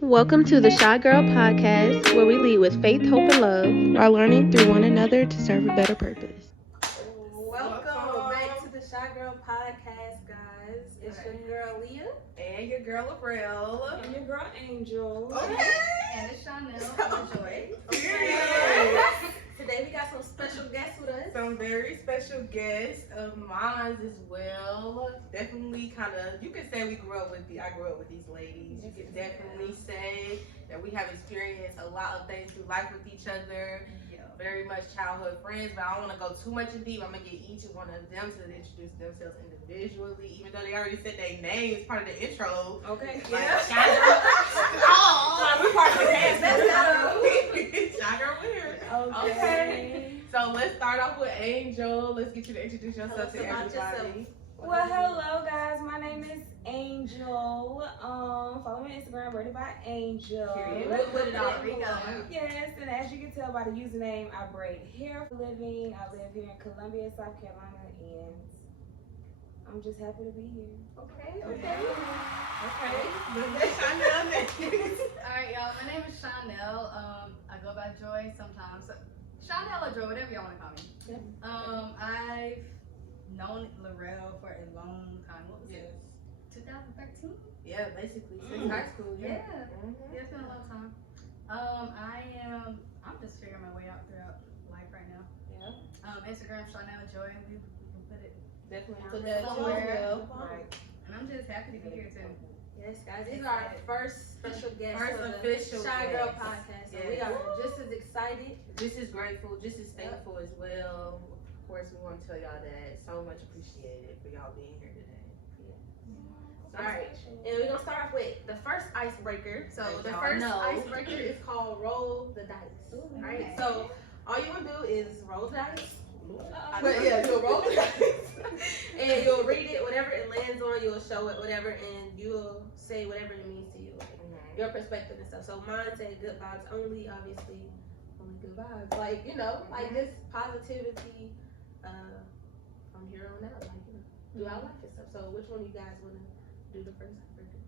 Welcome to the Shy Girl Podcast, where we lead with faith, hope, and love while learning through one another to serve a better purpose. Welcome back to the Shy Girl Podcast, guys. It's your girl Leah. And your girl Avril. And your girl Angel. Okay. And it's Chanel. Joy. Today we got some special guests with us. Some very special guests of mine as well. Definitely kind of, you could say I grew up with these ladies. You can definitely say that we have experienced a lot of things through life with each other. Very much childhood friends, but I don't want to go too much in deep. I'm going to get each one of them to introduce themselves individually, even though they already said their names, part of the intro. Okay. Like, Yeah. we're part of the cast. That's Shy Girl Weird. Okay. So let's start off with Angel. Let's get you to introduce yourself to everybody. Well, hello guys. My name is Angel. Follow me on Instagram, Ready by Angel. We'll put it on. Yes, and as you can tell by the username, I braid hair for a living. I live here in Columbia, South Carolina, and I'm just happy to be here. Okay. Alright, y'all. My name is Chanel. I go by Joy sometimes. Chanel or Joy, whatever y'all want to call me. Yeah. I've known Laurel for a long time. What was it? 2013? Yeah, basically since high school. Yeah. Mhm. Yeah, it's been a long time. I'm just figuring my way out throughout life right now. Yeah. Instagram, Chanel Joy. We can put it. Definitely Yeah. put that Somewhere. Right. And I'm just happy to be here too. Yes, guys. These are our first special guests First on the official Shy Girl guests. Podcast. So Yes. we are just as excited. Just as grateful, just as thankful as well. Of course, we want to tell y'all that so much appreciated for y'all being here today. All right. And we're going to start off with the first icebreaker. So the first icebreaker is called Roll the Dice. All right. Okay. So all you want to do is roll the dice. But yeah, you'll roll the dice. And you'll read it, whatever it lands on, you'll show it, whatever, and you'll say whatever it means to you, like your perspective and stuff. So mine said good vibes only, obviously, only good vibes. Like, like just positivity from here on out, like, throughout life and stuff. So which one of you guys want to do the first icebreaker?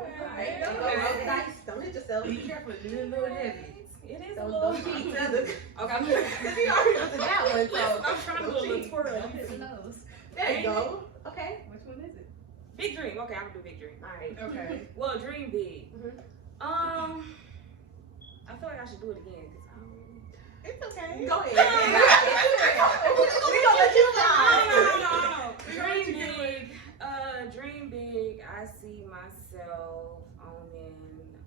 Alright, don't roll the dice. Don't hit yourself. Be careful, it's a little heavy. It is a Don't little cheat. cheat. Okay, I'm We already looked at that one, so I'm trying to do a little twirl. Who knows? there you go. Okay. Which one is it? Big dream. Okay, I'm gonna do big dream. Alright. okay. Well, dream big. Mhm. I feel like I should do it again because It's okay. Go ahead. We gonna let you fly. No. Dream big. I see myself owning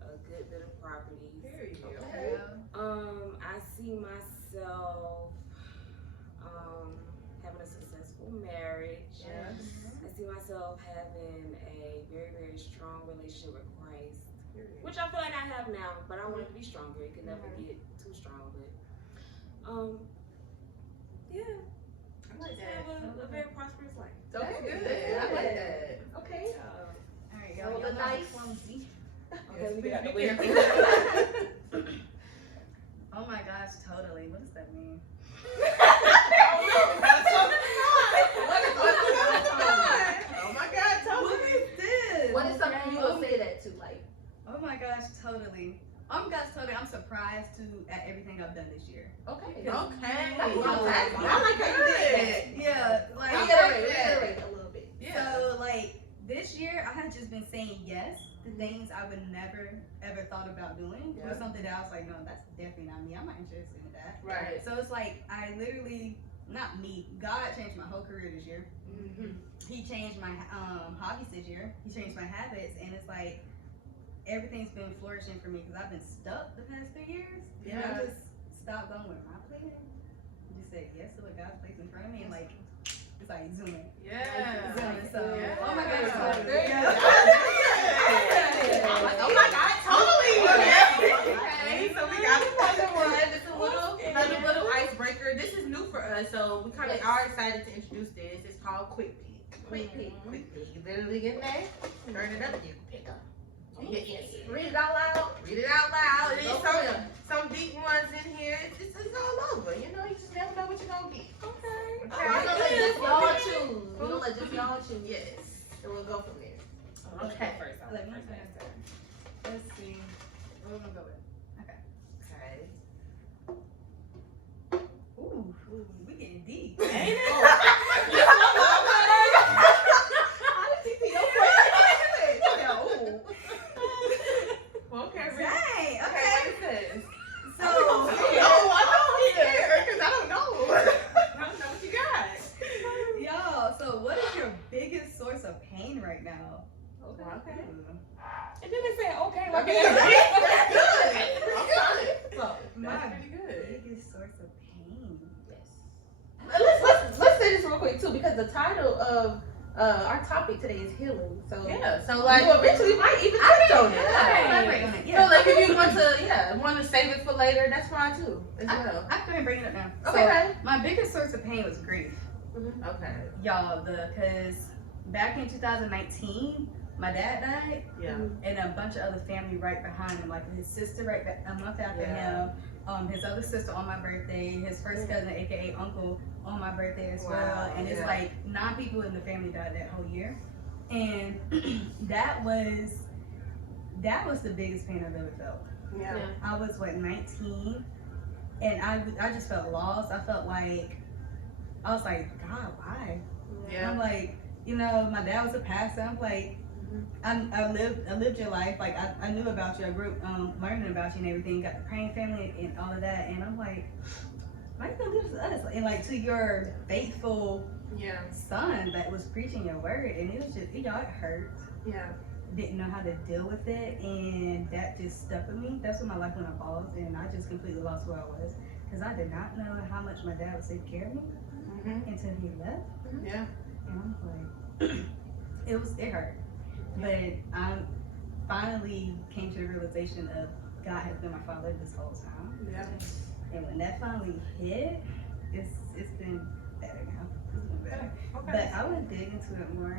a good bit of property. Here you go. Okay. I see myself having a successful marriage. Yeah. I see myself having a very, very strong relationship with Christ, which I feel like I have now, but I want it to be stronger. It can never get too strong, but yeah. I like Just that. have a very prosperous life. That's good. I like that. Okay. Alright, Roll y'all. the Y'all know I'm dice. clumsy. Okay, we Be got the careful. Oh my gosh, totally. What does that mean? Oh my God, totally. This. What is something you will say that to, like? Oh my gosh, totally. Oh my gosh, totally. I'm surprised at everything I've done this year. Okay. Okay. I like how you did that. Yeah, like Reiterate a little bit. Yeah. So like this year, I had just been saying yes to things I would never ever thought about doing. Yeah. Or something that I was like, no, that's definitely not me. I'm not interested in that. Right. So it's like I literally, not me. God changed my whole career this year. Mm-hmm. He changed my hobbies this year. He changed my habits, and it's like everything's been flourishing for me because I've been stuck the past 3 years. And I just stopped going with my plan. Just said yes to what God's placed in front of me, and like it's like zooming. Yeah. Zooming. So Yeah. oh my God, totally. Yeah. Oh my God, totally. Okay, so we got another one. It's another little icebreaker. This is new for us, so we kind of are excited to introduce this. It's called Quick Pick. Quick Pick. You literally get there, turn it up, and you pick up. Read it out loud. Read it out loud. Go There's for it. some deep ones in here. It's all over. You just never know what you're gonna get. Okay. Okay. We're gonna let just y'all choose. We're gonna let just y'all choose. Yes. And we'll go from there. Okay. First, Let me Let's we're gonna go with. Okay. Okay. Ooh, we getting deep. Ain't it? Okay, Dang. okay, Okay. what is this? So, I'm scared because I don't know. I don't know what you got. y'all. So, what is your biggest source of pain right now? Okay. And then they say, okay, like Okay, that's good. Okay. So, My that's pretty good. biggest source of pain. Yes. Let's say this real quick too, because the title of our topic today is healing. So Yeah, so like you eventually might even touch on it. Elaborate on it. So Yeah. like if you want to save it for later, that's fine too. As well. I couldn't bring it up now. Okay. So, my biggest source of pain was grief. Okay. Y'all, because back in 2019, my dad died, Yeah. and a bunch of other family right behind him, like his sister a month after Yeah. him, his other sister on my birthday, his first cousin, aka uncle, on my birthday as Wow, well, and it's yeah. like 9 people in the family died that whole year, and that was the biggest pain I've ever felt. Yeah. I was 19, and I just felt lost. I felt like I was like, God, why? Yeah. I'm like, my dad was a pastor. I'm like, I lived your life. Like I knew about you. I grew up learning about you and everything. Got the praying family and all of that. And I'm like, why you gonna do this to us? And like to your faithful Yeah. son that was preaching your word, and it was just it hurt. Yeah. Didn't know how to deal with it, and that just stuck with me. That's when my life went on pause, and I just completely lost who I was because I did not know how much my dad was taking care of me until he left. Yeah. And I'm like, it hurt. But I finally came to the realization of God has been my father this whole time. Yeah. And when that finally hit, it's been better now. It's been better. Okay. But I want to dig into it more.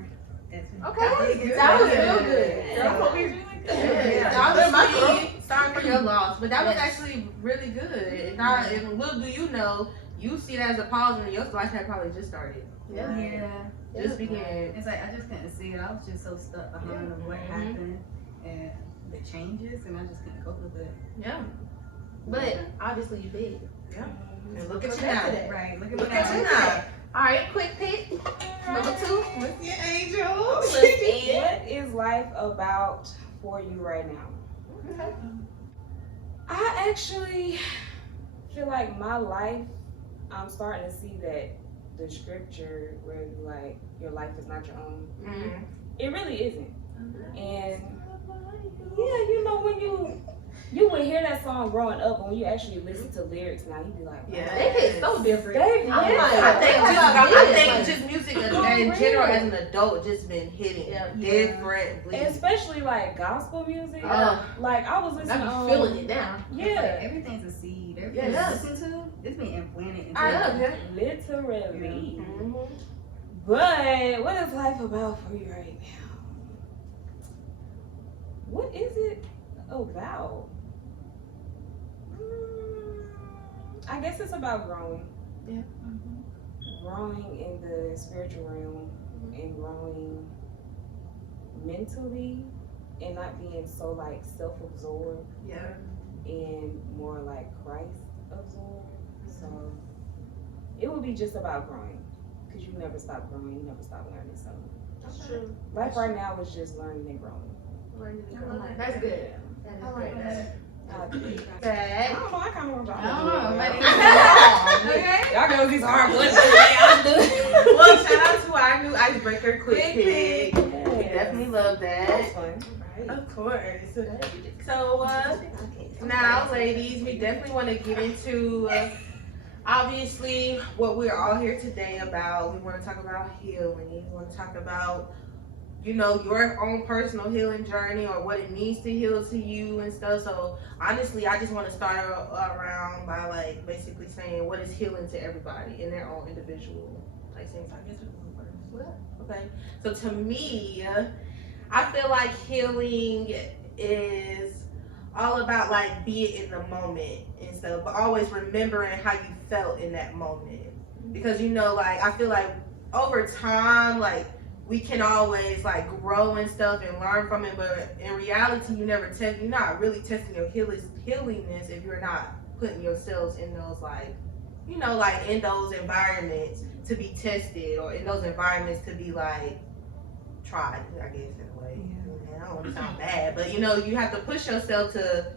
Okay, dig into that was it. real good. That was really Yeah, honestly, sorry for your loss, but that was actually really good. And little do you know, you see that as a pause, and your life had probably just started. Yeah. Just began. It's like I just couldn't see it. I was just so stuck behind of what happened and the changes, and I just couldn't cope with it. Yeah. But obviously you did. And look at you Back to now. that. Right. Look at Look what at you I now. All right, quick pick. Number 2. What's your angel? What is life about for you right now? I actually feel like my life, I'm starting to see that the scripture where like your life is not your own. Mm-hmm. It really isn't. And yeah, when you would hear that song growing up, and when you actually listen to lyrics now, you'd be like, wow, Yeah. They hit so different. They I'm hit. like, I think just music in general really? as an adult just been hitting differently. And especially like gospel music. Oh. Like I was listening I'm to feeling it now. Yeah, Everything's a seed. Everything Yeah. you listen to, it's being implanted into I love it. literally. Mm-hmm. But what is life about for you right now? What is it about? I guess it's about growing. Yeah. Growing in the spiritual realm and growing mentally and not being so like self-absorbed Yeah. and more like Christ absorbed. So it would be just about growing because you never stop growing, you never stop learning. So That's true. life right now is just learning and growing. That's good. I like that. I That. don't know, I kind of want I don't know. Okay. Y'all know these hard ones. Y'all do. Well, shout out to our new icebreaker, Quick Pick. We Yes. definitely love That's that. fun. Of course. So, now, ladies, we definitely want to get into obviously what we're all here today about. We want to talk about healing. We want to talk about, your own personal healing journey or what it means to heal to you and stuff. So, honestly, I just want to start around by like basically saying what is healing to everybody in their own individual. Like, same time. Okay. So, to me, I feel like healing is all about like being in the moment and stuff, but always remembering how you felt in that moment. Because like I feel like over time, like we can always like grow and stuff and learn from it, but in reality, you're not really testing your healingness if you're not putting yourselves in those like, you know, like in those environments to be tested, or in those environments to be like tried, I guess, in a way. Yeah. And I don't want to sound bad, but you know, you have to push yourself to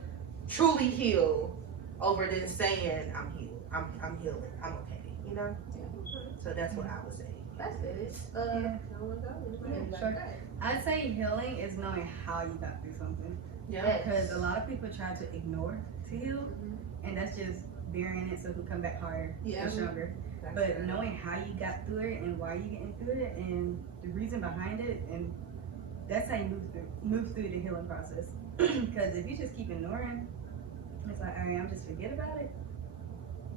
truly heal over than saying I'm healed, I'm healing, I'm okay, you know. So that's what I would say. That's it. Sure. I'd say healing is knowing how you got through something. Yeah. Because a lot of people try to ignore to heal, and that's just burying it so it can come back harder and stronger. But knowing how you got through it and why you getting through it and the reason behind it, and that's how you move through the healing process. Because if you just keep ignoring, it's like, all right, I'm just forget about it.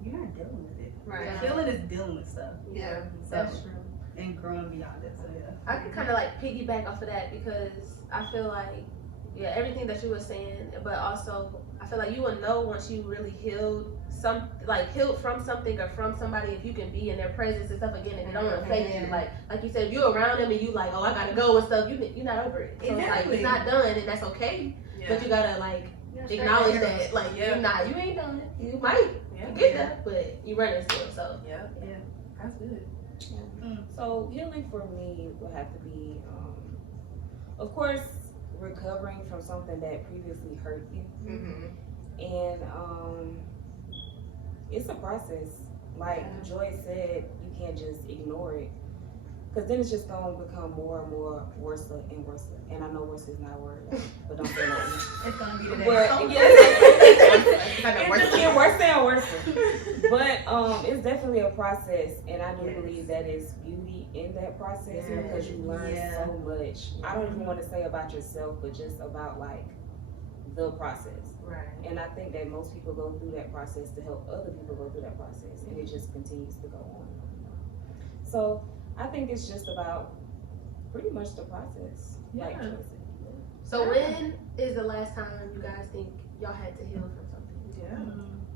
You're not dealing with it. Right. Healing is dealing with stuff. Yeah, So, that's true. and growing beyond it. So yeah. I could kind of like piggyback off of that because I feel like, yeah, everything that you were saying, but also I feel like you will know once you really healed from something or from somebody, if you can be in their presence and stuff again, and it don't affect you. Like you said, if you're around them and you like, oh, I gotta go and stuff, you're not over it. So it's like it's not done, and that's okay. Yeah. But you gotta like acknowledge that, like you ain't done. You might get there, but you running still. So that's good. So healing for me would have to be, of course, recovering from something that previously hurt you, and it's a process. Like Joy said, you can't just ignore it, because then it's just gonna become more and more worse and worse. And I know worse is not a word, but don't say that. It's gonna be the next. But it's getting worse and worse. But it's definitely a process, and I do believe that is beauty in that process because you learn so much. I don't even want to say about yourself, but just about like the process. Right. And I think that most people go through that process to help other people go through that process, and it just continues to go on and on and on. So I think it's just about pretty much the process. Like Joy said. So when is the last time you guys think y'all had to heal from something? Yeah.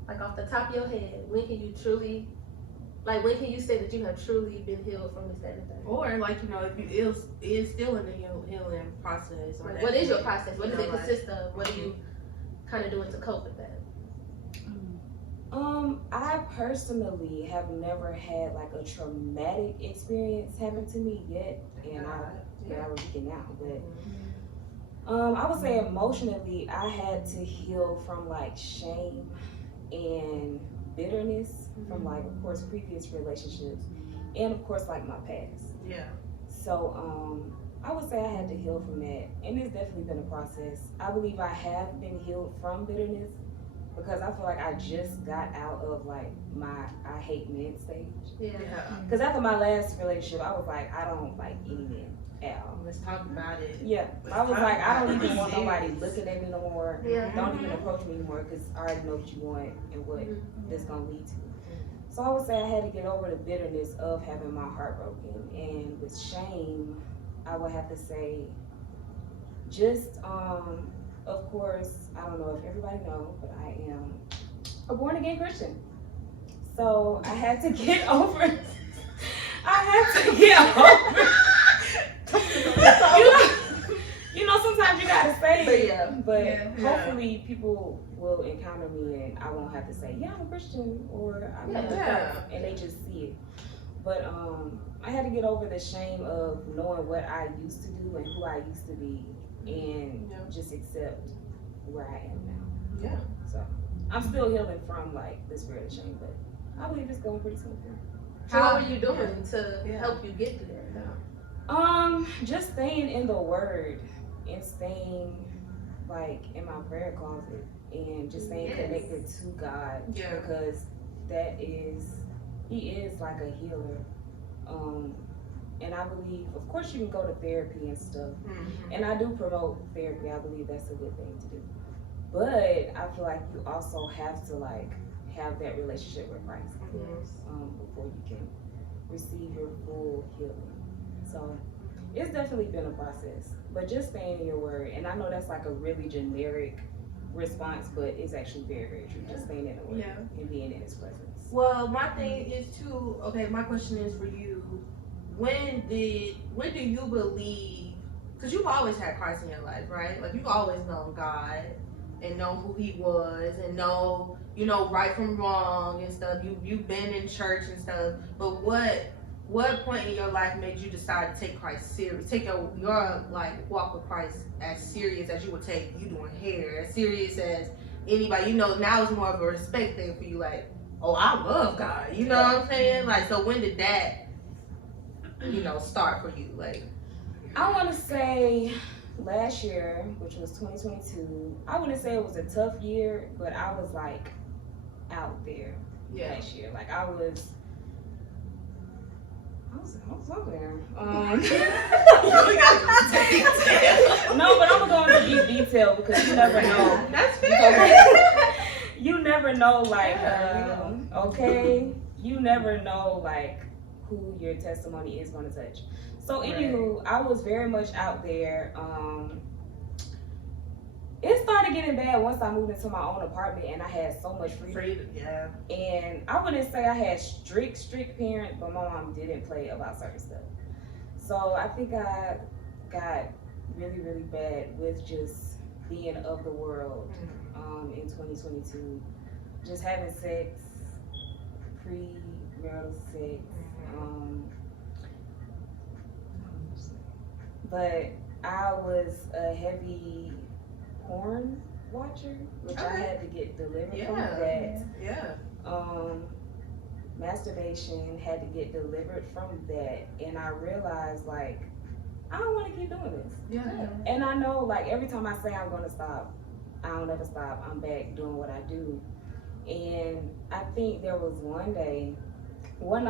Like off the top of your head, when can you truly, like when can you say that you have truly been healed from this, that, and the third? Or like, you know, if you is still in the healing process. Or Like, what is your process? What does it consist of? What are you kind of doing to cope with that? I personally have never had like a traumatic experience happen to me yet, and I was speaking now, but I would say emotionally, I had to heal from like shame and bitterness from like, of course, previous relationships, and of course, like my past. Yeah. So I would say I had to heal from that, and it's definitely been a process. I believe I have been healed from bitterness because I feel like I just got out of like my I hate men stage. Yeah. Because after my last relationship, I was like, I don't like any men at all. Let's talk about it. Yeah, I was like, I don't even want nobody looking at me no more. Yeah. Don't even approach me anymore because I already know what you want and what this gonna lead to. So I would say I had to get over the bitterness of having my heart broken, and with shame, I would have to say, just of course, I don't know if everybody knows, but I am a born again Christian. So I had to get over. You know, sometimes you gotta say it, but hopefully people will encounter me and I won't have to say, yeah, I'm a Christian, or I'm not, and they just see it. But I had to get over the shame of knowing what I used to do and who I used to be, and just accept where I am now. Yeah. So I'm still healing from like the spirit of shame, but I believe it's going pretty smoothly. So what were you doing to help you get through that now? Just staying in the Word and staying like in my prayer closet and just staying connected to God, because He is like a healer. And I believe, of course, you can go to therapy and stuff, and I do promote therapy. I believe that's a good thing to do, but I feel like you also have to like have that relationship with Christ before you can receive your full healing. So it's definitely been a process, but just staying in your Word. And I know that's like a really generic response, but it's actually very, very true. Just staying in the Word and being in His presence. Well, my thing is too, okay, my question is for you, when do you believe? Because you've always had Christ in your life, right? Like you've always known God and know who He was and know right from wrong and stuff. You've been in church and stuff. But what point in your life made you decide to take Christ serious? Take your like walk with Christ as serious as you would take you doing hair, as serious as anybody. Now it's more of a respect thing for you. Like, oh, I love God. You know what I'm saying? Like, so when did that start for you? Like, I want to say last year, which was 2022, I wouldn't say it was a tough year, but I was like out there last year. Like I was out there. No, but I'm going to be detailed because you never know. That's fair. You never know, like, okay? You never know, like, who your testimony is going to touch. So, anywho, I was very much out there. It started getting bad once I moved into my own apartment and I had so much freedom. Yeah. And I wouldn't say I had strict parents, but my mom didn't play about certain stuff. So I think I got really, really bad with just being of the world in 2022. Just having sex, pre-marital sex. But I was a heavy porn watcher, which I had to get delivered from that. Yeah. Masturbation had to get delivered from that, and I realized like I don't want to keep doing this. Yeah. And I know like every time I say I'm going to stop, I don't ever stop. I'm back doing what I do. And I think there was one night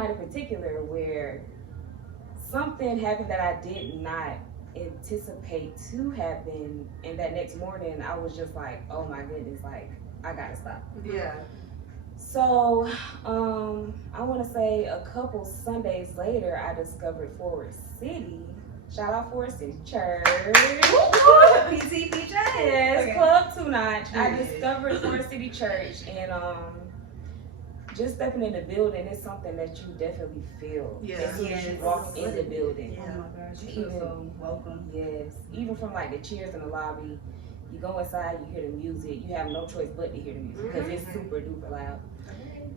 in particular where something happened that I did not anticipate to happen, and that next morning I was just like, oh my goodness, like I gotta stop. Yeah. So I want to say a couple Sundays later I discovered Forward City. Shout out Forward City Church. PCP Church. Yes, Club 2 Notch. I discovered Forward City Church, and just stepping in the building is something that you definitely feel. Yeah. As soon as you walk in the building. Oh my gosh, you feel so welcome. Yes. Even from like the cheers in the lobby, you go inside, you hear the music. You have no choice but to hear the music because it's super duper loud.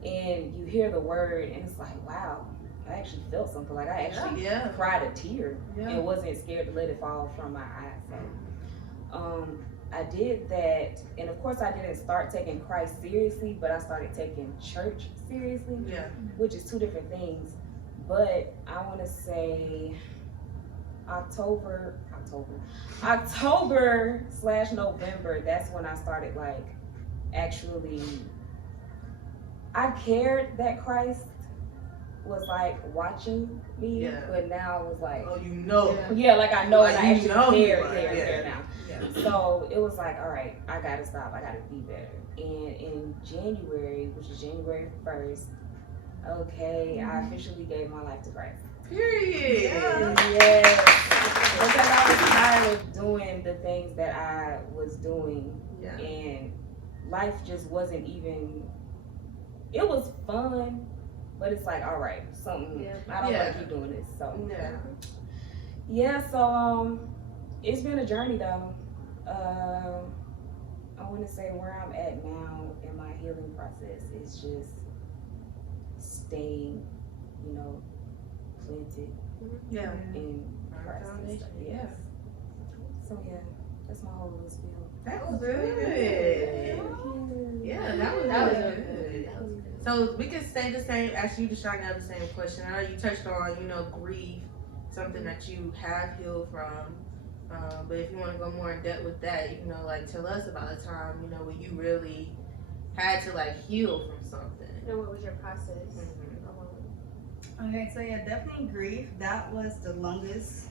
And you hear the word, and it's like, wow, I actually felt something. Like I actually cried a tear and wasn't scared to let it fall from my eyes. So, I did that, and of course I didn't start taking Christ seriously, but I started taking church seriously, which is two different things. But I want to say October/November, that's when I started like actually, I cared that Christ was like watching me, but now I was like, oh, like I know, and I actually care now. Yeah. So it was like, all right, I gotta stop, I gotta be better. And in January, which is January 1st, I officially gave my life to Christ. Period. Yes. Because I was tired of doing the things that I was doing, and life just wasn't even. It was fun, but it's like, all right, something. I don't want to keep doing this. So so it's been a journey though. I want to say where I'm at now in my healing process is just staying, planted in Christ. And stuff. Yes. So that's my whole little spiel. That was good. Yeah, that was good. So we can say the same, ask you to shine out the same question. I know you touched on, grief, something that you have healed from. But if you want to go more in depth with that, like tell us about a time, when you really had to like heal from something. And what was your process? Okay, so definitely grief. That was the longest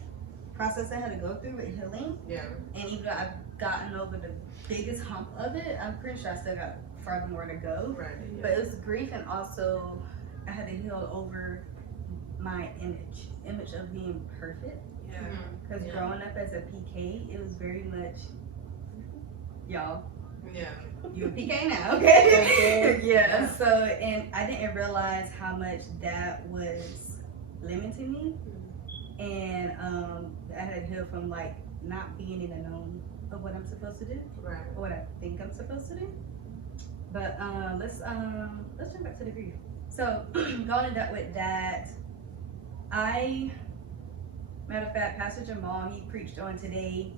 process I had to go through with healing. Yeah. And even though I've gotten over the biggest hump of it, I'm pretty sure I still got far more to go. Right. Yeah. But it was grief, and also I had to heal over my image of being perfect. Yeah. Because growing up as a PK, it was very much, y'all. Yeah. You a PK now, okay? Yeah. So, and I didn't realize how much that was limiting me, and I had to heal from like not being in the known of what I'm supposed to do, Right. or what I think I'm supposed to do. But let's jump back to the grief. So going into that with that, matter of fact, Pastor Jamal, he preached on today,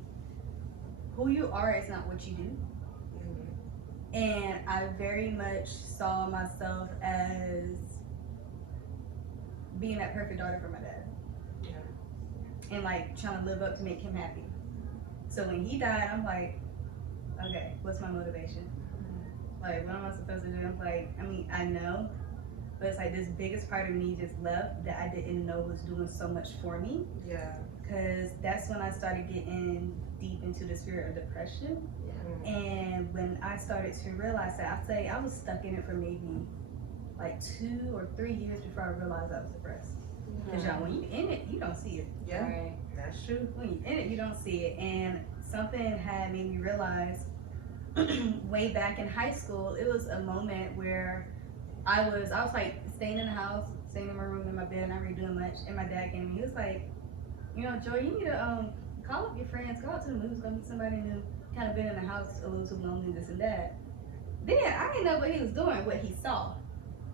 who you are is not what you do. And I very much saw myself as being that perfect daughter for my dad. And like trying to live up to make him happy. So when he died, I'm like, okay, what's my motivation? Like, what am I supposed to do? I'm like, I mean, I know, but it's like this biggest part of me just left that I didn't know was doing so much for me. Yeah. Because that's when I started getting deep into the spirit of depression. And when I started to realize that, I'd say I was stuck in it for maybe like 2 or 3 years before I realized I was depressed. Because y'all, when you're in it, you don't see it. Yeah. Right. That's true. When you're in it, you don't see it. And something had made me realize way back in high school, it was a moment where I was like staying in the house, staying in my room, in my bed, not really doing much. And my dad came to me, he was like, you know, Joy, you need to call up your friends, go out to the movies, go meet somebody new. Kind of been in the house a little too lonely, this and that. Then I didn't know what he was doing, what he saw.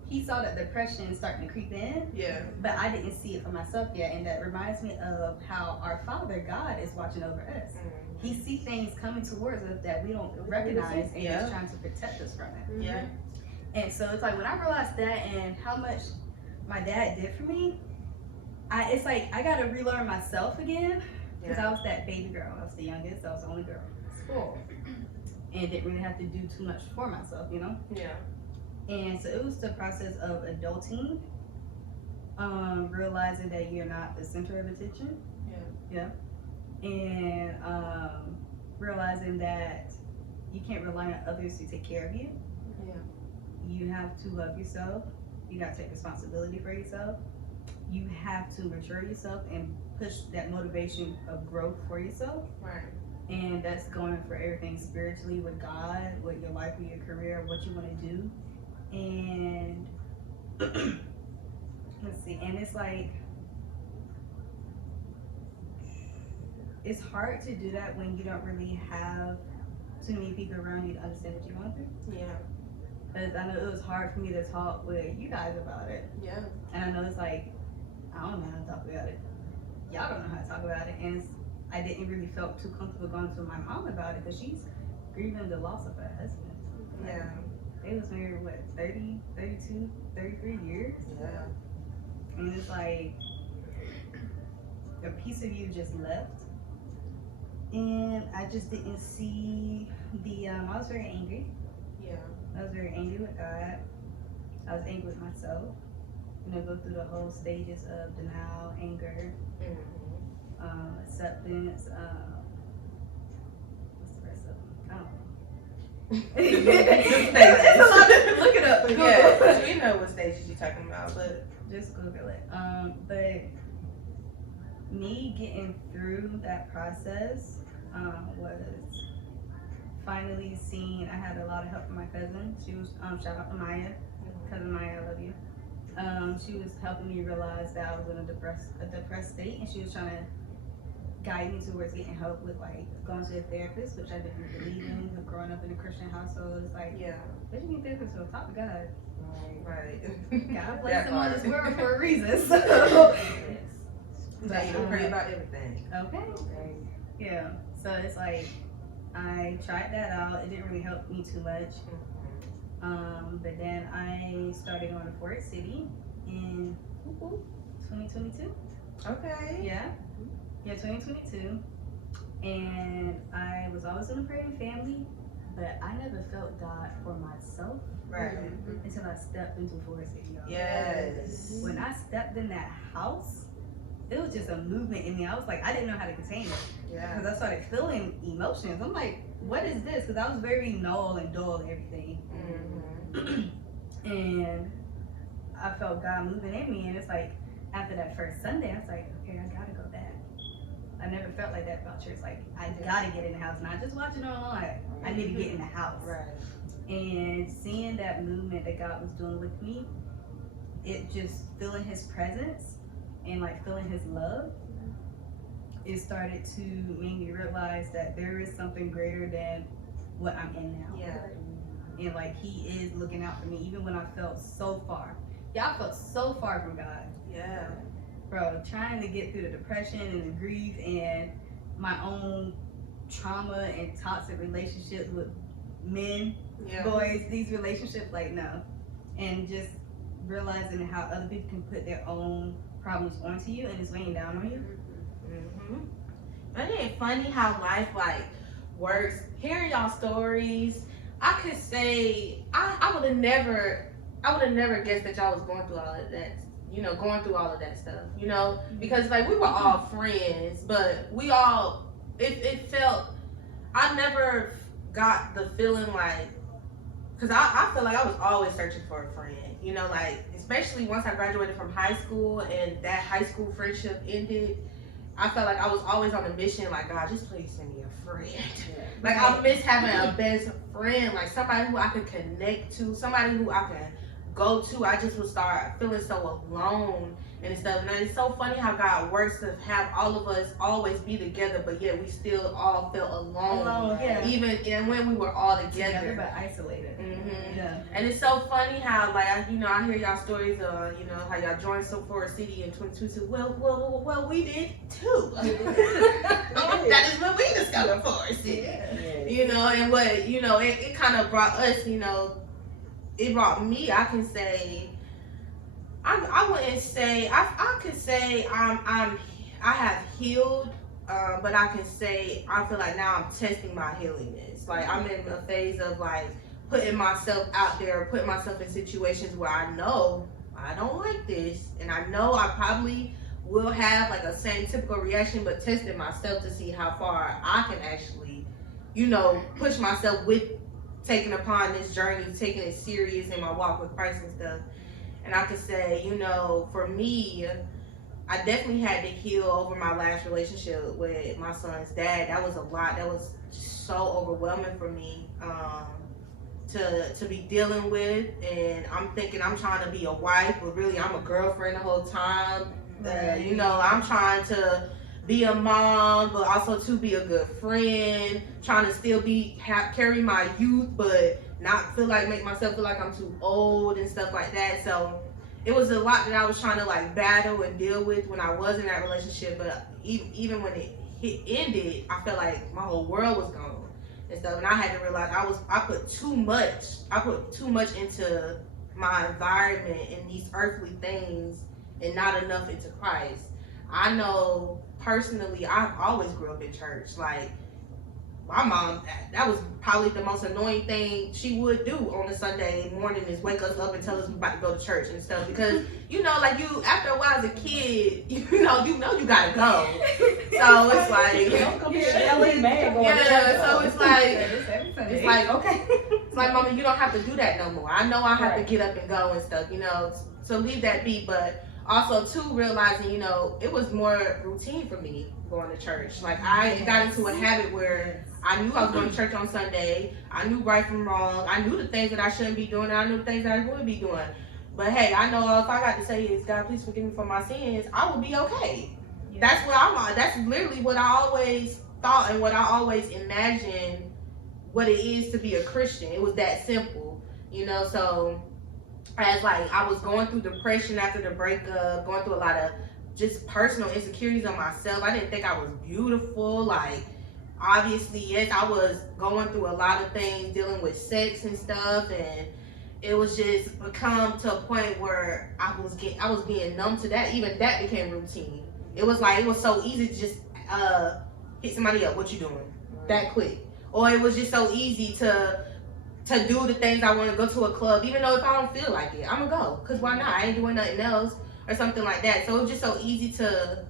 He saw that depression starting to creep in, Yeah. but I didn't see it for myself yet. And that reminds me of how our Father God is watching over us. He sees things coming towards us that we don't recognize, and Yeah. he's trying to protect us from it. Yeah. And so it's like when I realized that and how much my dad did for me, it's like I gotta relearn myself again, because I was that baby girl. I was the youngest, I was the only girl in school, and didn't really have to do too much for myself, you know. Yeah. And so it was the process of adulting, realizing that you're not the center of attention. Yeah. And realizing that you can't rely on others to take care of you. Yeah. You have to love yourself. You got to take responsibility for yourself. You have to mature yourself and push that motivation of growth for yourself. Right. And that's going for everything spiritually with God, with your life, with your career, what you want to do. And let's see, and it's like, it's hard to do that when you don't really have too many people around you to understand what you're going through. Yeah. Because I know it was hard for me to talk with you guys about it. Yeah. And I know it's like, I don't know how to talk about it. Y'all don't know how to talk about it. And I didn't really feel too comfortable going to my mom about it because she's grieving the loss of her husband. Yeah. They was married, what, 30, 32, 33 years? Yeah. And it's like, a piece of you just left. And I just didn't see I was very angry. Yeah. I was very angry with God. I was angry with myself. You know, go through the whole stages of denial, anger, acceptance, what's the rest of them? I don't know. It's a lot to look it up. Google. Yeah. We know what stages you're talking about, but Just Google it. But me getting through that process was finally seeing. I had a lot of help from my cousin. She was shout out to Maya, cousin Maya, I love you. She was helping me realize that I was in a depressed state, and she was trying to guide me towards getting help with like going to a therapist, which I didn't believe in. But growing up in a Christian household, it's like, yeah. what do you need therapist for? Talk to God. Right. God placed That him on part. this world for a reason. So. But you don't pray about everything. Okay. Yeah. So it's like I tried that out. It didn't really help me too much. But then I started going to Fort City in 2022. Okay. Yeah. Yeah, 2022. And I was always in a praying family, but I never felt God for myself Right. until I stepped into Fort City. Y'all. Yes. When I stepped in that house, it was just a movement in me. I was like, I didn't know how to contain it. Yeah. Because I started feeling emotions. I'm like, what is this? Because I was very null and dull and everything. And I felt God moving in me. And it's like, after that first Sunday, I was like, okay, I gotta go back. I never felt like that about church. Like, I gotta get in the house. Not just watching it online. I need to get in the house. Right. And seeing that movement that God was doing with me, it just feeling his presence and like feeling his love, it started to make me realize that there is something greater than what I'm in now. Yeah. And like he is looking out for me even when I felt so far. Yeah, I felt so far from God. Yeah. Bro, trying to get through the depression and the grief and my own trauma and toxic relationships with men, Yeah. boys, these relationships, like no. And just realizing how other people can put their own problems onto you and it's weighing down on you. Isn't it funny how life like works? Hearing y'all stories, I could say I would have never guessed that y'all was going through all of that. You know, going through all of that stuff. You know, because like we were all friends, but we all it felt. I never got the feeling like, because I feel like I was always searching for a friend. You know, like especially once I graduated from high school and that high school friendship ended. I felt like I was always on a mission, like, God, just please send me a friend. Like, I miss having a best friend, like somebody who I could connect to, somebody who I can go to. I just would start feeling so alone and stuff. And it's so funny how God works to have all of us always be together, but yet we still all felt alone. Yeah. Even and when we were all together. But isolated. Mm-hmm. Yeah. And it's so funny how, like, I hear y'all stories of, how y'all joined for a city in 2022. Well, we did too. That is what we discovered for a city. Yeah. And what, it kind of brought us, it brought me, I can say, I wouldn't say, I could say I have healed, but I can say, I feel like now I'm testing my healingness. Like, I'm in a phase of, like, putting myself out there, putting myself in situations where I know I don't like this, and I know I probably will have, like, a same typical reaction, but testing myself to see how far I can actually, push myself with taking upon this journey, taking it serious in my walk with Christ and stuff. And I could say, for me, I definitely had to heal over my last relationship with my son's dad. That was a lot. That was so overwhelming for me to be dealing with. And I'm thinking I'm trying to be a wife, but really I'm a girlfriend the whole time. I'm trying to be a mom, but also to be a good friend, trying to still carry my youth, but not make myself feel like I'm too old and stuff like that. So it was a lot that I was trying to like battle and deal with when I was in that relationship. But even when it ended, I felt like my whole world was gone and stuff. And I had to realize I put too much into my environment and these earthly things and not enough into Christ. I know personally, I've always grew up in church. Like, my mom, that was probably the most annoying thing she would do on a Sunday morning is wake us up and tell us we about to go to church and stuff. Because, after a while as a kid, you gotta go. So it's like, so it's like, okay. It's like, Mama, you don't have to do that no more. I know I have to get up and go and stuff, so leave that be. But also, too, realizing, it was more routine for me going to church. Like, I got into a habit where I knew I was going to church on Sunday. I knew right from wrong. I knew the things that I shouldn't be doing, and I knew the things that I would be doing. But hey, I know if I got to say is, God, please forgive me for my sins, I will be okay. Yeah. That's literally what I always thought and what I always imagined what it is to be a Christian. It was that simple, so as like I was going through depression after the breakup, going through a lot of just personal insecurities on myself. I didn't think I was beautiful. Like, obviously, yes, I was going through a lot of things, dealing with sex and stuff, and it was just become to a point where I was being numb to that. Even that became routine. It was like, it was so easy to just hit somebody up. What you doing? That quick. Or it was just so easy to do the things I want to go to a club, even though if I don't feel like it, I'm gonna go. Cause why not? I ain't doing nothing else or something like that. So it was just so easy to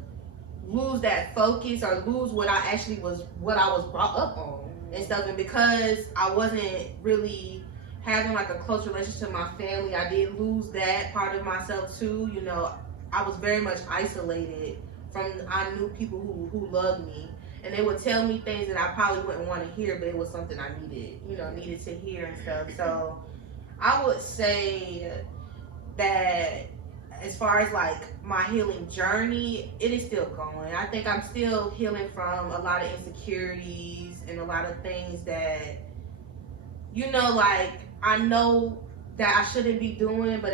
lose that focus or lose what I was brought up on and stuff. And because I wasn't really having like a close relationship with my family, I did lose that part of myself too. I was very much isolated from, I knew people who loved me. And they would tell me things that I probably wouldn't want to hear, but it was something I needed to hear and stuff. So I would say that as far as like my healing journey, it is still going. I think I'm still healing from a lot of insecurities and a lot of things that, like I know that I shouldn't be doing, but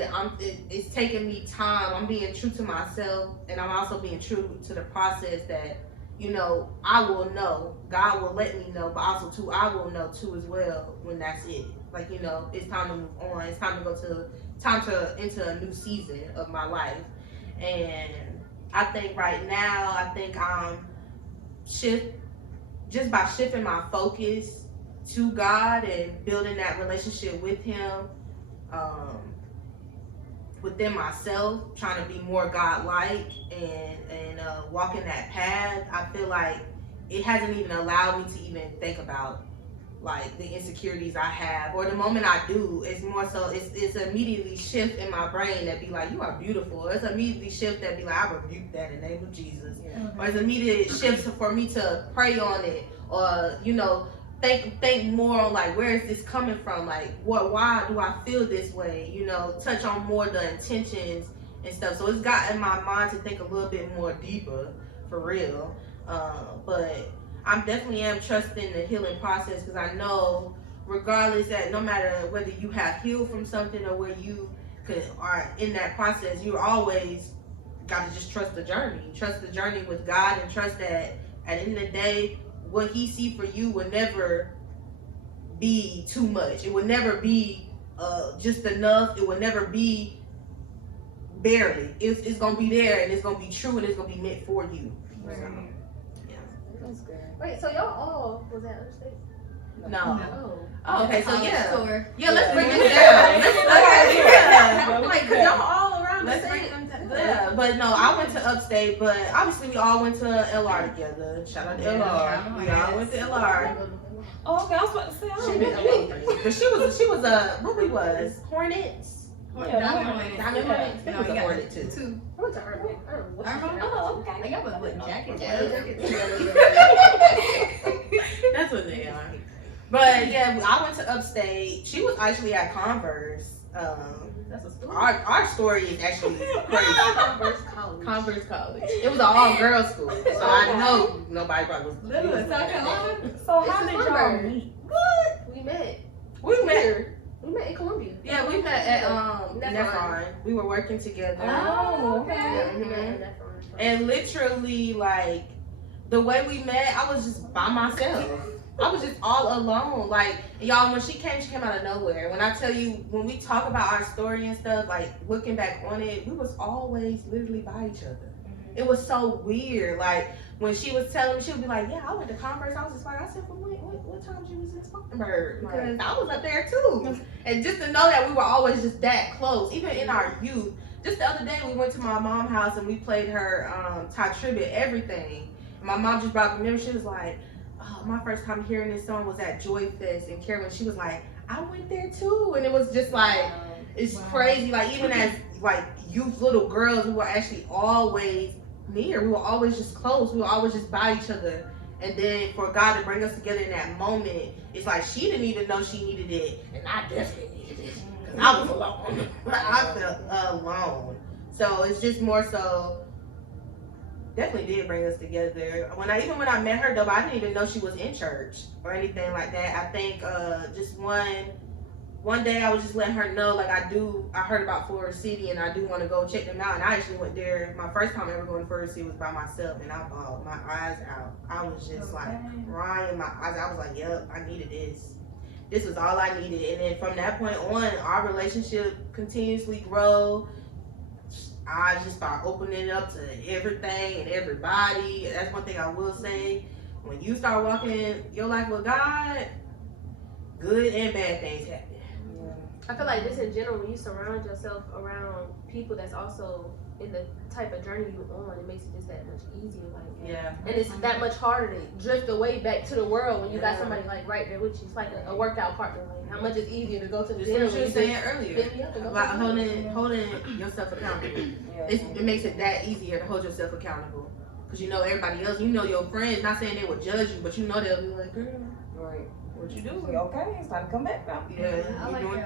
it's taking me time. I'm being true to myself, and I'm also being true to the process that, I will know. God will let me know, but also too, I will know too as well when that's it. Like, it's time to move on. It's time to enter a new season of my life. And I think right now, I'm just by shifting my focus to God and building that relationship with Him, within myself, trying to be more God-like and walking that path. I feel like it hasn't even allowed me to even think about like the insecurities I have, or the moment I do, it's more so it's immediately shift in my brain that be like, you are beautiful. It's immediately shift that be like, I rebuke that in the name of Jesus. Or it's immediate shift for me to pray on it, or think more on like, where is this coming from, like why do I feel this way, touch on more the intentions and stuff. So it's gotten my mind to think a little bit more deeper, for real. But I definitely am trusting the healing process, because I know regardless that no matter whether you have healed from something or where you are in that process, you always got to just trust the journey with God, and trust that at the end of the day, what He see for you will never be too much. It will never be just enough. It will never be barely. It's gonna be there, and it's gonna be true, and it's gonna be meant for you. Right. So, That's good. Wait, so y'all all was that upstate? no. Oh. Okay, so yeah. Tour. Yeah, let's break this Yeah. down. I'm like, cause y'all all around the Let's same. break them down. Yeah, but no, I went to upstate, but obviously we all went to LR together. Shout out to LR. We all went to LR. Oh, okay. I was about to say, I She don't been know. amazing. But she was what we was? Hornets. Diamond Hornets. It was a Hornet too. I went to Irma. I don't know what Irma? Oh, okay. Like, I was with jackets. That's what they are. But yeah, I went to upstate. She was actually at Converse. That's a story. Our story is actually crazy. Converse College. Converse College. It was an all-girls school, so I know nobody probably was. Little South Carolina. So It's how a did y'all Sunburn. meet? We met. We met. We met in Columbia. Yeah, we met at Nephron. Nephron. We were working together. Oh, okay. Yeah, We met mhm. in Nephron. And literally, like, the way we met, I was just by myself. I was just all alone. Like, y'all, when she came out of nowhere. When I tell you, when we talk about our story and stuff, like, looking back on it, we was always literally by each other. It was so weird. Like, when she was telling me, she would be like, yeah, I went to Converse. I was just like, I said, well, what time she was in Spartanburg? Because I was up there too. And just to know that we were always just that close, even in our youth. Just the other day, we went to my mom's house and we played her Ty Tribute, Everything. And my mom just brought the memory. She was like, oh, my first time hearing this song was at Joy Fest in Carolyn. She was like, I went there too. And it was just like, it's crazy. Like, even as like youth little girls, we were actually always near. We were always just close. We were always just by each other. And then for God to bring us together in that moment, it's like she didn't even know she needed it, and I definitely needed it because I was alone. I felt alone. So it's just more so. Definitely did bring us together. When I met her though, I didn't even know she was in church or anything like that. I think just one day I was just letting her know, like, I heard about Forest City and I do want to go check them out. And I actually went there. My first time ever going to Forest City was by myself, and I bawled my eyes out. I was just like crying my eyes. I was like, yep, I needed this. This was all I needed. And then from that point on, our relationship continuously grew. I just start opening up to everything and everybody. That's one thing I will say. When you start walking your life with God, good and bad things happen. I feel like just in general, when you surround yourself around people that's also in the type of journey you're on, it makes it just that much easier. Like, Yeah. and it's that much harder to drift away back to the world when you got somebody like right there with you. It's like a workout partner. Like, how much it's easier to go to the Just gym what when you you were saying earlier. pick me up to go Like to the gym. holding yourself accountable. It makes it that easier to hold yourself accountable. Because you know everybody else, you know your friends, not saying they would judge you, but you know they'll be like, girl, Right. what you doing? Okay, it's time to come back now. Yeah, I you like doing?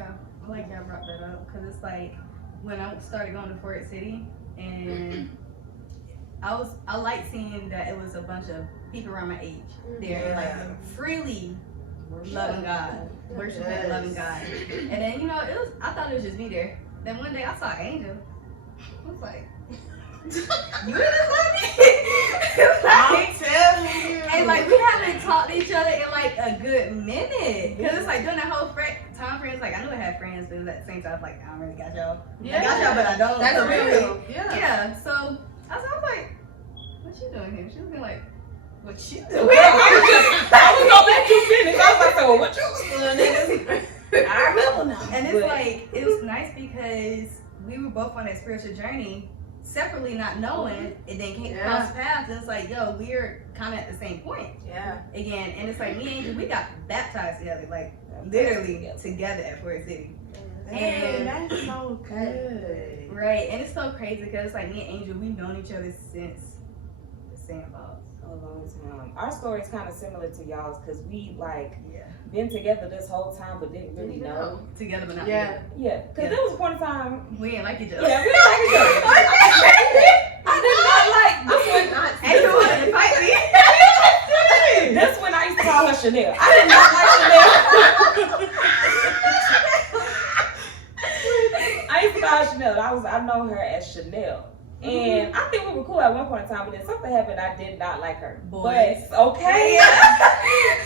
y'all brought that up because it's like when I started going to Fort City, and I like seeing that it was a bunch of people around my age there, like freely loving God, worshiping and loving God. And then I thought it was just me there. Then one day I saw Angel. I was like, you really love me? I'm telling you. And like we haven't talked to each other in like a good minute, because it's like during that whole time frame, it's like I knew I had friends, but at the same time, like I don't really got y'all. Yeah. I got y'all, but I don't. That's for real. Yeah. Yeah. So I was like, what you doing here? She was being like, what you doing? I was gonna let you finish. I was like, so what you doing, niggas? I remember now. And it's like, it was nice because we were both on that spiritual journey separately, not knowing, and then came across paths, and it's like, yo, we're kind of at the same point. Yeah. Again, and it's like me and Angel, we got baptized together, like literally together at Fort City. And that's so good. right, and it's so crazy because it's like me and Angel, we've known each other since the sandbox. A long time. Our story is kind of similar to y'all's because we like Yeah. been together this whole time but didn't really know. Together but not Yeah. Yeah, because there was a point in time. we didn't like each other. Yeah, we didn't like each other. I did not like this one. Angel wanted to fight me. This one I used to call her Chanel. I did not like Chanel. I used to call her Chanel. I've known her as Chanel. And I think we were cool at one point in time, but then something happened. I did not like her. Boys. But okay.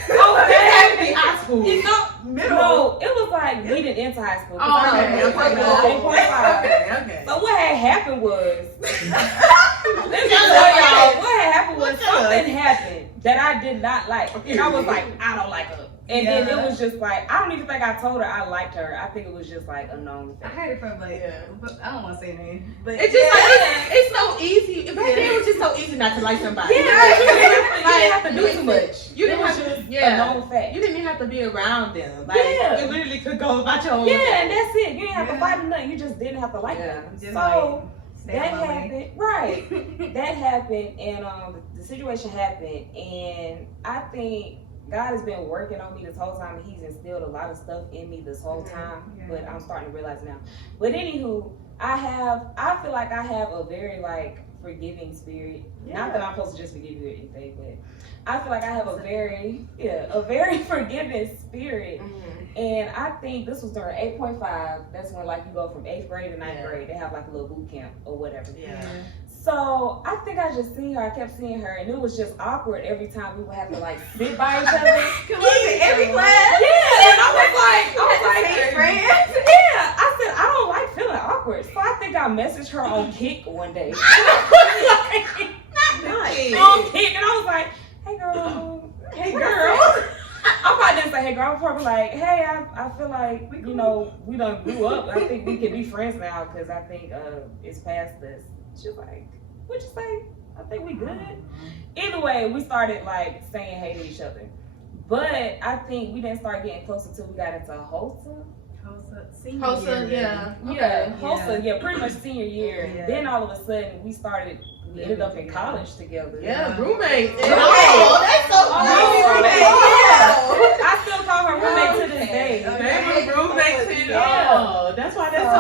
Okay. High school. You know, no, it was like leading into high school. Oh, okay. Okay. So what had happened was, let me tell y'all, what had happened was something happened that I did not like. And I was like, I don't like her. And then it was just like, I don't even think I told her I liked her. I think it was just like a known I thing. heard it from like, but I don't want to say her name. But It's just like it's so easy. Back then it was just so easy not to like somebody. Yeah, you didn't have to do too much. You didn't It was have to. just Yeah. a known fact. You didn't even have to be around them. Like Yeah. you literally could go about your own. Yeah, and that's it. You didn't have to Yeah. fight or nothing. You just didn't have to like them. Just So stay that on my way. happened, right? That happened, and the situation happened, and I think God has been working on me this whole time, and He's instilled a lot of stuff in me this whole time. Yeah. But I'm starting to realize now. But anywho, I feel like I have a very like forgiving spirit. Not that I'm supposed to just forgive you or anything, but I feel like I have a very forgiving spirit. And I think this was during 8.5. That's when like you go from 8th grade to 9th grade. They have like a little boot camp or whatever. Yeah. So I think I just seen her. I kept seeing her, and it was just awkward every time we would have to like sit by each other. Every class. Yeah, and I was like, Same friends. yeah. I said I don't like feeling awkward, so I think I messaged her on Kick one day. Nice. On Kick, and I was like, hey girl. I probably didn't say hey girl. I was probably like, hey, I feel like we done grew up. I think we can be friends now because I think it's past this. She was like, what'd you say? I think we good. Either way, we started like saying hey to each other. But I think we didn't start getting closer till we got into HOSA. Hosa, yeah. HOSA, pretty much senior year. Yeah. Then all of a sudden we ended up in college together. Yeah, roommates. Yeah. Oh, that's so roommate. Yeah. I still call her roommate to this day. They were roommates too. Yeah. Oh, that's why they're so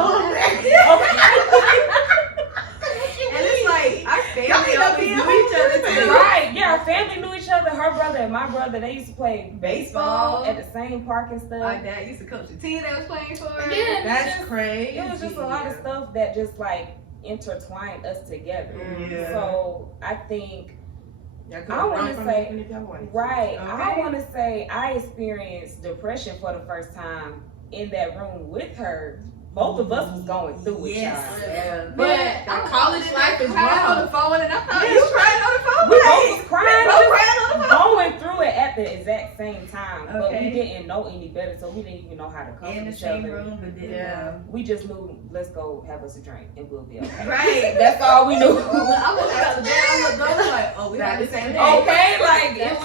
And it's like our family always knew each other too. Right, yeah, our family knew each other. Her brother and my brother, they used to play baseball at the same park and stuff. My dad used to coach the team that was playing for her. Yeah, That's crazy. it was just a lot of stuff that just like intertwined us together. Yeah. So I think, I I wanna say- if y'all wanted. right, I Okay. want to say I experienced depression for the first time in that room with her. Both of us was going through it, Yes. y'all. Yeah. But That college life is crying on the rough. phone, and I thought you was crying on the phone. We both right? was crying, We both crying on the phone. going through it at the exact same time, but we Okay. didn't know any better, so we didn't even know how to In comfort the each same other. room, but didn't Yeah. We just knew, let's go have us a drink and we'll be okay. Right. That's all we knew. Well, I woke up the bed, I looked over like, oh, we got the same day. Okay, like it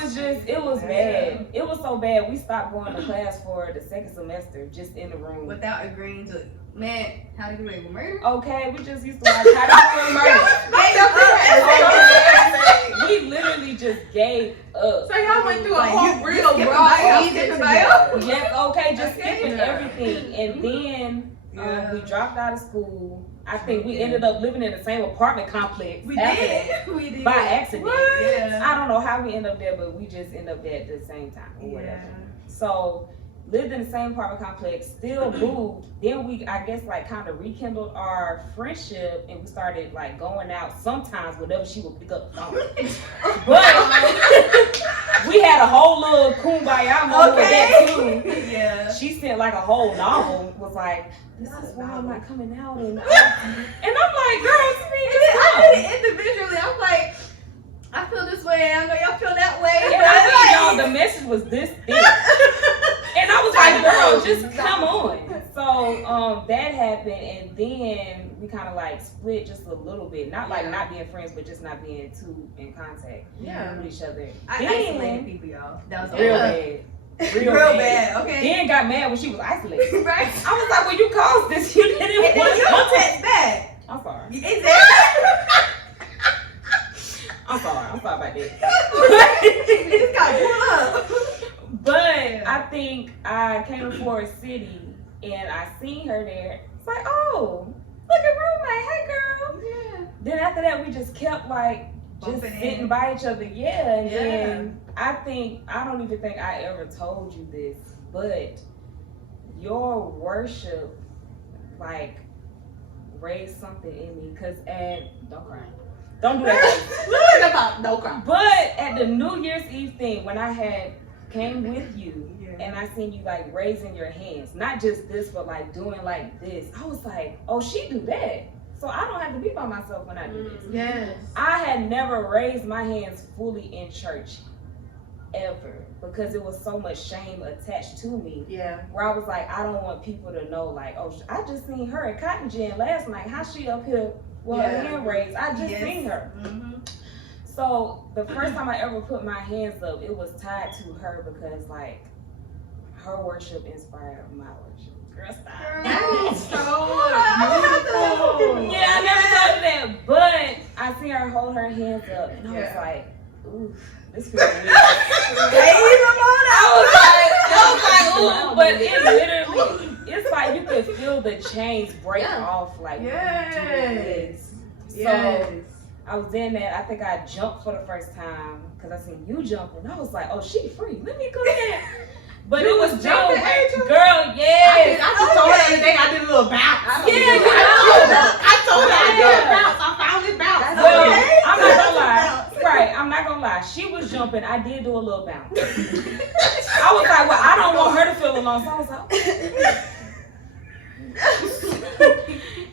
was bad. It was so bad. We stopped going to class for the second semester, just in the room. Without agreeing to, man, how to get away with murder? Okay, we just used to watch How to Get Away with Murder. we literally just gave up. So y'all went through a Like, whole you real skipping raw bio, season skipping together. Yes, okay, just Okay. skipping everything. And then Yeah. we dropped out of school. I think we ended up living in the same apartment complex. We after did. that, We did. by accident. Yeah. I don't know how we ended up there, but we just ended up there at the same time or whatever. So lived in the same apartment complex, still moved. Then we, I guess, like kind of rekindled our friendship, and we started like going out sometimes whenever she would pick up the phone. But we had a whole little kumbaya moment with that too. Yeah. She sent like a whole novel. Was like, this is why I'm not coming out, and I'm like, girl, speak I did it individually. I'm like, I feel this way. I know y'all feel that way. And I think y'all, the message was this thick. And I was like, girl, just come on. So that happened, and then we kind of like split just a little bit. Not like not being friends, but just not being too in contact with each other. I isolated people, y'all. That was Real all. bad. Real bad. Okay. Then got mad when she was isolated. Right. I was like, when you caused this, you didn't And then want you to don't text back. I'm sorry. Exactly. I'm sorry about that. You just got pulled up. But I think I came to Forest City and I seen her there. It's like, oh, look at roommate. Hey, girl. Yeah. Then after that, we just kept like just Bumping sitting in. by each other. Yeah. And Yeah. then I don't even think I ever told you this, but your worship like raised something in me. And don't cry. Don't do that. Listen about no crime. But at the New Year's Eve thing, when I had came with you and I seen you like raising your hands, not just this, but like doing like this, I was like, oh, she do that. So I don't have to be by myself when I do this. Yes. I had never raised my hands fully in church ever because it was so much shame attached to me. Yeah. Where I was like, I don't want people to know like, oh, I just seen her at Cotton Gin last night. How she up here with her hand raised? I just seen her. Mm-hmm. So the first time I ever put my hands up, it was tied to her because like her worship inspired my worship. Girl, stop. That is so beautiful. Yeah, I never thought of that. But I seen her hold her hands up and I was like, ooh, this feels weird. I was like, ooh, but it literally, it's like you can feel the chains break off like when you do this. So I was in there, I think I jumped for the first time because I seen you jumping. I was like, oh, she free. Let me go there. But it was dope. Girl, yes. I just told her the other day I did a little bounce. I told her I did a bounce. I found it bounce. Well, I'm not gonna lie. Right, I'm not gonna lie. She was jumping. I did do a little bounce. I was like, well, I don't want her to feel alone. So I was like,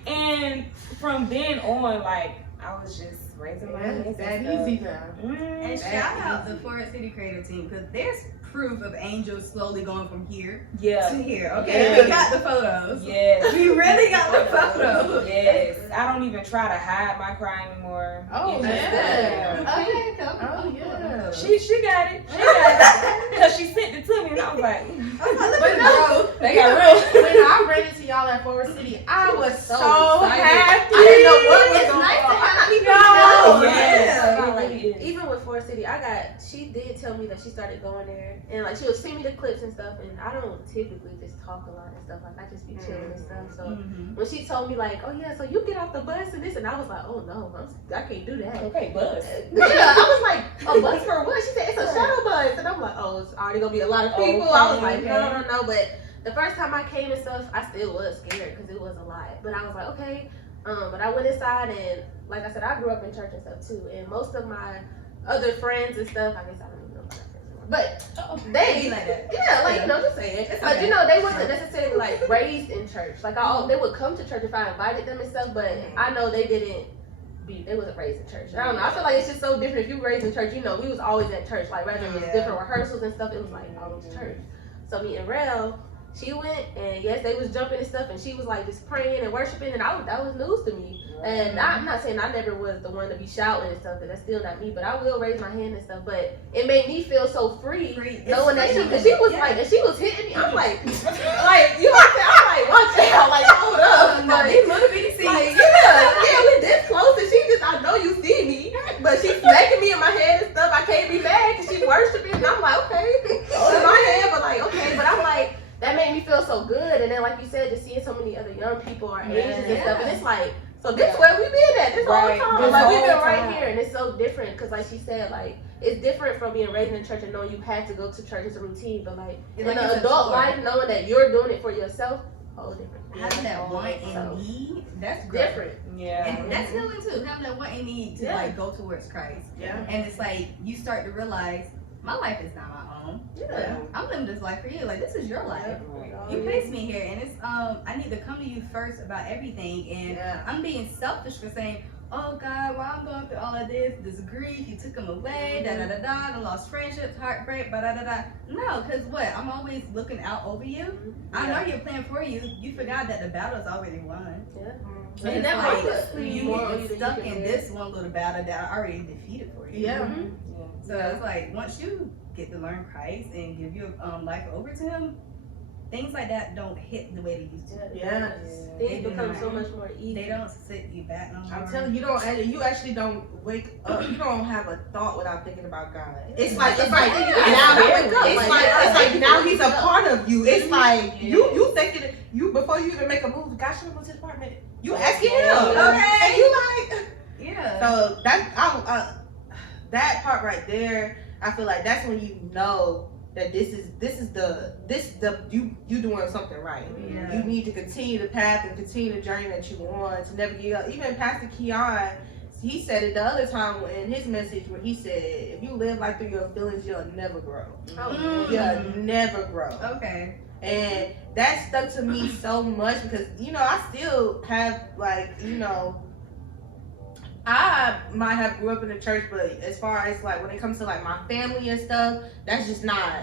and from then on, like, I was just raising my hands. That and easy stuff. now. And shout out the Forest City Creative Team because there's proof of angels slowly going from here Yeah. to here. Okay, Yeah. we got the photos. Yes. We really got the photos. Yes. I don't even try to hide my cry anymore. Oh, It's just yeah. there. Okay, come. Oh, yeah. She got it. She got it. Because she sent it to me and I was like, But no, they got real. when I ran into y'all at Forest City, I was so excited. happy. I didn't know what was It's going nice to on. have people No. know. Yes. Like, It really is. even with Forest City, she did tell me that she started going there, and like she would send me the clips and stuff. And I don't typically just talk a lot and stuff. Like I just be chilling and stuff. So when she told me like, oh yeah, so you get off the bus and this, and I was like, oh no, I can't do that. Okay, buzz. Yeah, I was like, a bus for what? She said it's a shuttle bus, and I'm like, oh, it's already gonna be a lot of people. I was like, no. But the first time I came and stuff, I still was scared because it was a lot. But I was like, okay. But I went inside and, like I said, I grew up in church and stuff too. And most of my other friends and stuff, I guess I don't even know about that friends anymore. But they, just saying. But you know, they wasn't necessarily like raised in church. Like they would come to church if I invited them and stuff. But I know they wasn't raised in church. I don't know. I feel like it's just so different. If you were raised in church, you know, we was always at church. Like rather than different rehearsals and stuff, it was like always church. So me and Rel, she went and yes, they was jumping and stuff, and she was like just praying and worshiping, and that was news to me. And I'm not saying I never was the one to be shouting and stuff, 'cause that's still not me. But I will raise my hand and stuff. But it made me feel so free knowing that she was like, and she was hitting me. I'm like, you know what I'm saying? I'm like, watch out, like hold up. Like, yeah, we this close, and she just, I know you see me, but she's smacking me in my and then like you said, just seeing so many other young people our Yeah. ages and stuff, and it's like, so this where we been at this Right. whole time. This Like we've been whole right time. here, and it's so different because like she said, like it's different from being raised in church and knowing you had to go to church as a routine, but like It's in like an it's a adult chore. life, knowing that you're doing it for yourself, whole different. Having that want So, and need, that's great. different. Yeah. And that's healing too. Having that want and need to Yeah. like go towards Christ. Yeah. And it's like you start to realize my life is not my own. Yeah. I'm living this life for you. Like this is your life. Right. You placed me here, and it's I need to come to you first about everything. And Yeah. I'm being selfish for saying, oh God, while I'm going through all of this grief, you took him away, da da da da, I lost friendships, heartbreak, da da da da. No, because what? I'm always looking out over you. I know you're playing for you. You forgot that the battle's already won. Mhm. And And it's that like honestly, you more get you stuck can in get. this one little battle that I already defeated for you. Yeah. Mhm. So it's like once you get to learn Christ and give your life over to Him, things like that don't hit the way they used to. Yeah. Things They become do so not. much more easy. They don't sit you back no more. I'm telling you, you actually don't wake up. You don't have a thought without thinking about God. It's like now, it's like now He's a part of you. It's like you thinking you before you even make a move. God, should I go to the apartment? You asking Him, Okay. and you like. Yeah. So that part right there, I feel like that's when you know that this is you doing something right. Yeah. You need to continue the path and continue the journey that you want to never give up. Even Pastor Keon, he said it the other time in his message where he said, if you live like through your feelings, you'll never grow. You'll never grow. Okay. And that stuck to me so much because, I still have I might have grew up in the church, but as far as like when it comes to like my family and stuff, that's just not.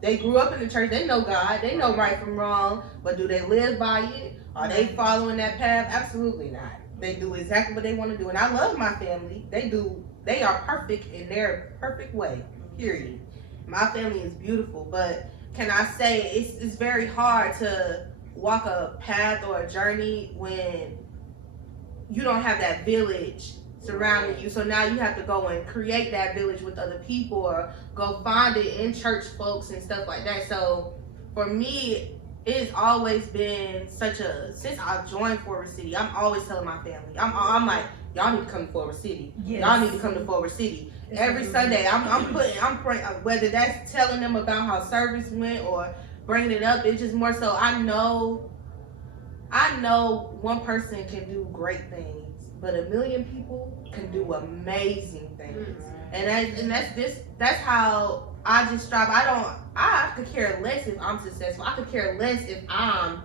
They grew up in the church, they know God, they know right from wrong, but do they live by it? Are they following that path? Absolutely not. They do exactly what they want to do. And I love my family. They are perfect in their perfect way, period. My family is beautiful, but can I say it's very hard to walk a path or a journey when you don't have that village surrounding you. So now you have to go and create that village with other people or go find it in church folks and stuff like that. So for me, it's always been since I joined Forward City, I'm always telling my family, I'm like, y'all need to come to Forward City. Yes. Y'all need to come to Forward City. Every Sunday, I'm praying, whether that's telling them about how service went or bringing it up. It's just more so I know one person can do great things, but a million people can do amazing things. And that's how I just strive. I could care less if I'm successful. I could care less if I'm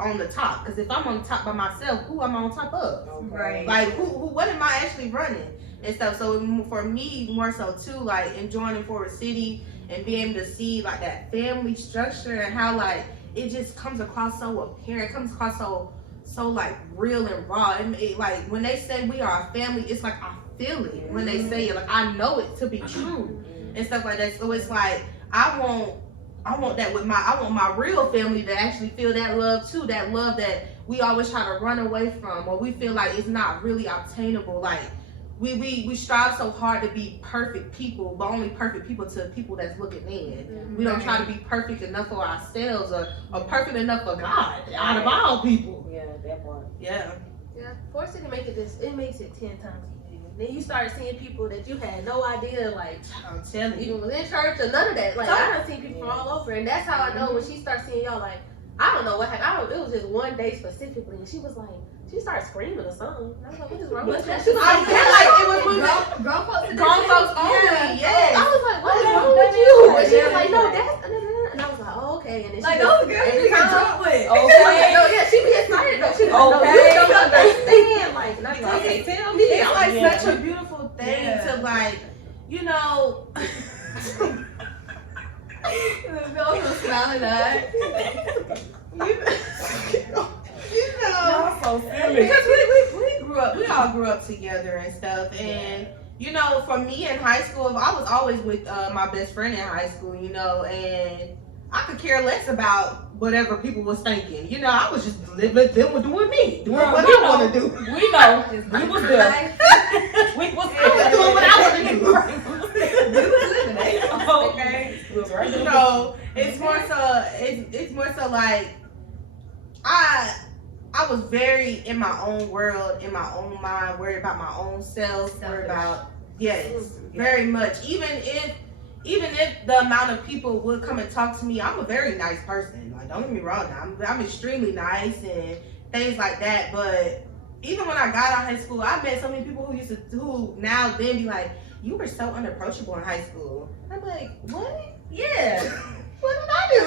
on the top. Because if I'm on the top by myself, who am I on top of? Right. Like what am I actually running and stuff? So for me, more so too, like enjoying Forward City and being able to see like that family structure and how like it just comes across so apparent, comes across so like real and raw. And like when they say we are a family, it's like I feel it when they say it. Like I know it to be true and stuff like that. So it's like I want that with I want my real family to actually feel that love too. That love that we always try to run away from, or we feel like it's not really obtainable. Like we strive so hard to be perfect people, but only perfect people to people that's looking in. We don't try to be perfect enough for ourselves or perfect enough for God out of all people. Yeah, that part. Yeah. Yeah, Forward City makes it 10 times easier. Then you start seeing people that you had no idea, like I'm telling you. you was in church or none of that. Like I done seen people from all over, and that's how I know when she starts seeing y'all. Like I don't know what happened. It was just one day specifically, and she was like, she started screaming or something. And I was like, what is wrong with that? She was I like, feel like it was when Grown folks. grown folks only. Yes. I was like, what is wrong with you? And she was like, no, that's and I was like, oh, okay. And then Like she those girls every you can time- jump with. She was like, no, yeah, she be excited though. She was like, no, you don't understand. Like, and I was like, okay, tell me. It's like Yeah. such a beautiful thing to like, you know. The also smiling eyes. You know, Y'all so silly. because we all grew up together and stuff, and you know, for me in high school, I was always with my best friend in high school, you know, and I could care less about whatever people was thinking. You know, I was just doing me, doing Girl, what we I know. want to do. We know. We was there. We was I was doing what I want to do. We was living it. Okay. We was right there. No, it's more so like I was very in my own world, in my own mind, worried about my own self, worried about very much. Even if the amount of people would come and talk to me, I'm a very nice person. Like, don't get me wrong, I'm extremely nice and things like that. But even when I got out of high school, I met so many people who now then be like, you were so unapproachable in high school. I'm like, what? Yeah. What did I do?